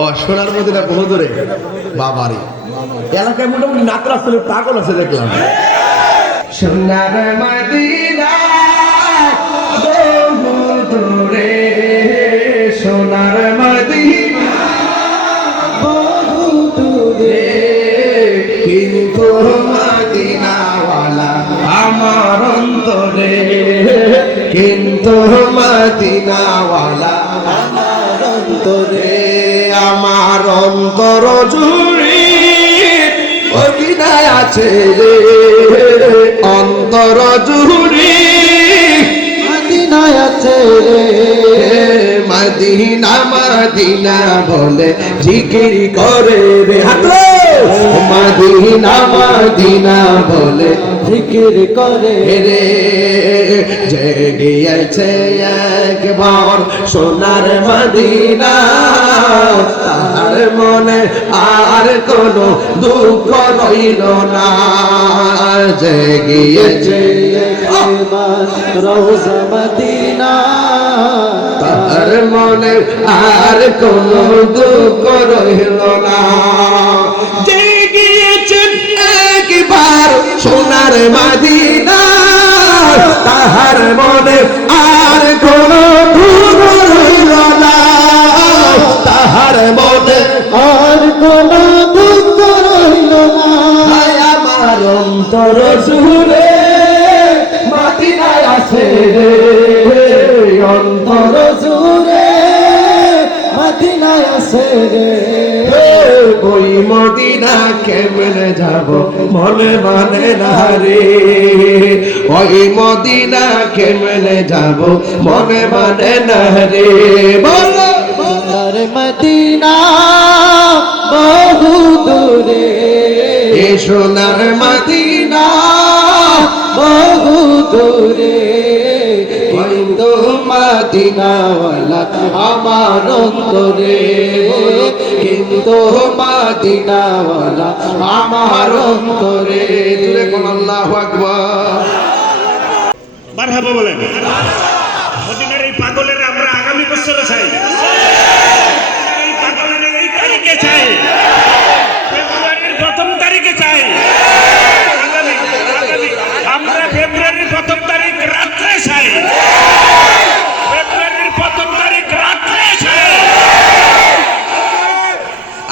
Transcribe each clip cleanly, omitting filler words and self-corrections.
ও সোনার মদিনা বহু দূরে বাবারে এলাকায় মোটামুটি নাতরা ছেলে পাগল আছে দেখলাম সোনার মদিনা বহু দূরে সোনার মদিনা বহু দূরে কিন্তু মদিনাওয়ালা আমার অন্তরে কিন্তু মদিনাওয়ালা আমার অন্তরে আমার অন্তর জুড়ে মদিনায় আছে রে অন্তর জুড়ে মদিনায় আছে রে মদিনা মদিনা বলে জিকির করে রে হাতো মদিনা মদিনা বলে জিকির করে রে জেগেছে একবার সোনার মদিনা তার মনে আর কোনো দুঃখ রইল না জেগেছে একবার রওজা মদিনা তার মনে আর কোনো দুঃখ রইল না জেগেছে একবার সোনার মদিনা তাহার মনে আর কোনো দুঃখ রইল না তাহার মনে আর কোনো দুঃখ রইল না আমার অন্তর জুড়ে মদিনায় আছে রে অন্তর জুড়ে মদিনায় আছে রে ওই মদিনা কেমনে যাব মনে মানে না রে ওই মদিনা কেমনে যাব মনে মানে না রে বলো সোনার মদিনা বহু দূরে এ সোনার মদিনা বহু দূরে কিন্তু মদিনাওয়ালা আমার অন্তরে কিন্তু মদিনাওয়ালা আমার অন্তরে জুড়ে কোন আল্লাহু আকবার মারহাবা বলেন মদিনার এই পাগলের আমরা আগামী বছরে চাই এই পাগলের এই তারিখে চাই ফেব্রুয়ারির 1ম তারিখে চাই আমরা ফেব্রুয়ারির 1ম তারিখ রাত্রে চাই ফেব্রুয়ারির 1ম তারিখ রাত্রে চাই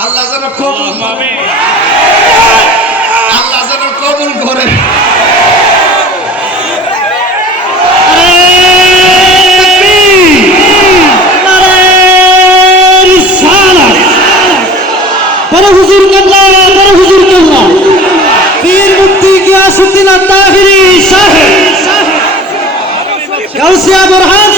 আল্লাহ যেন কবুল করে আল্লাহ যেন কবুল করে বড় হুজুর কেবলা বড় হুজুর কেবলা পীর মুফতি গিয়াসউদ্দিন আত-তাহিরি সাহেব গাউসিয়া বুরহান